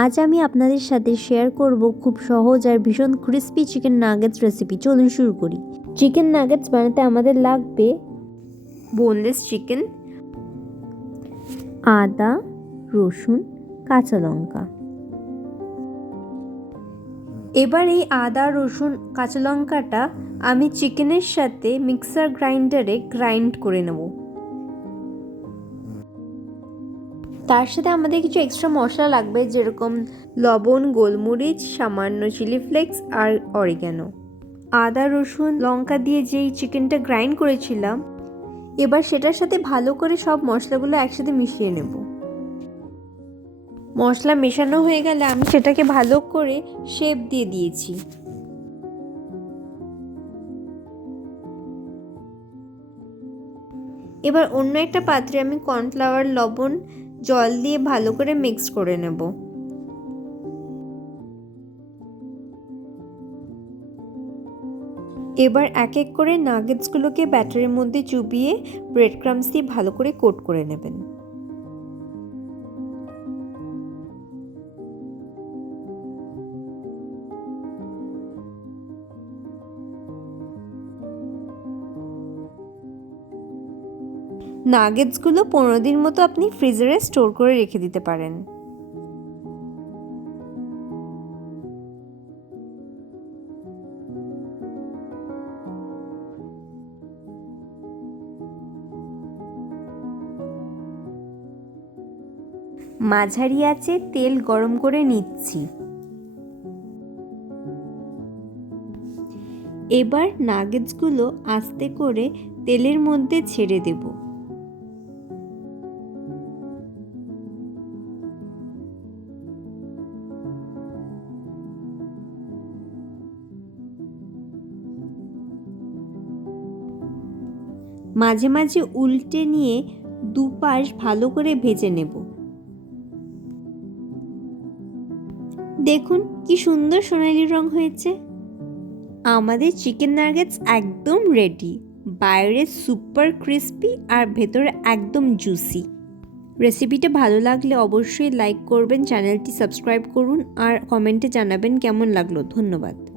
আজ আমি আপনাদের সাথে শেয়ার করব খুব সহজ আর ভীষণ ক্রিস্পি চিকেন নাগেটস রেসিপি। চলুন শুরু করি। চিকেন নাগেটস বানাতে আমাদের লাগবে বোনলেস চিকেন, আদা, রসুন, কাঁচা লঙ্কা। এবার এই আদা, রসুন, কাঁচা লঙ্কাটা আমি চিকেনের সাথে মিক্সার গ্রাইন্ডারে গ্রাইন্ড করে নেব। তার সাথে আমাদের কিছু এক্সট্রা মশলা লাগবে, যেরকম লবণ, গোলমরিচ, সামান্য চিলি ফ্লেক্স আর অরিগ্যানো। আদা, রসুন, লঙ্কা দিয়ে যেই চিকেনটা গ্রাইন্ড করেছিলাম, এবার সেটার সাথে ভালো করে সব মশলাগুলো একসাথে মিশিয়ে নেব। মশলা মেশানো হয়ে গেলে আমি সেটাকে ভালো করে শেপ দিয়ে দিয়েছি। এবার অন্য একটা পাত্রে আমি কর্নফ্লাওয়ার, লবণ, জল দিয়ে ভালো করে মিক্স করে নেব। এবার এক এক করে নাগেটসগুলোকে ব্যাটারের মধ্যে চুবিয়ে ব্রেড ক্রাম্বস দিয়ে ভালো করে কোট করে নেবেন। নাগেটসগুলো 15 দিন মতো আপনি ফ্রিজারে স্টোর করে রেখে দিতে পারেন। মাঝারি আঁচে তেল গরম করে নিচ্ছি। এবার নাগেটসগুলো আস্তে করে তেলের মধ্যে ছেড়ে দেব। মাঝে মাঝে উল্টে নিয়ে দুপাশ ভালো করে ভেজে নেব। দেখুন কি সুন্দর সোনালি রং হয়েছে। আমাদের চিকেন নাগেটস একদম রেডি। বাইরে সুপার ক্রিস্পি আর ভেতরে একদম জুসি। রেসিপিটা ভালো লাগলে অবশ্যই লাইক করবেন, চ্যানেলটি সাবস্ক্রাইব করুন আর কমেন্টে জানাবেন কেমন লাগলো। ধন্যবাদ।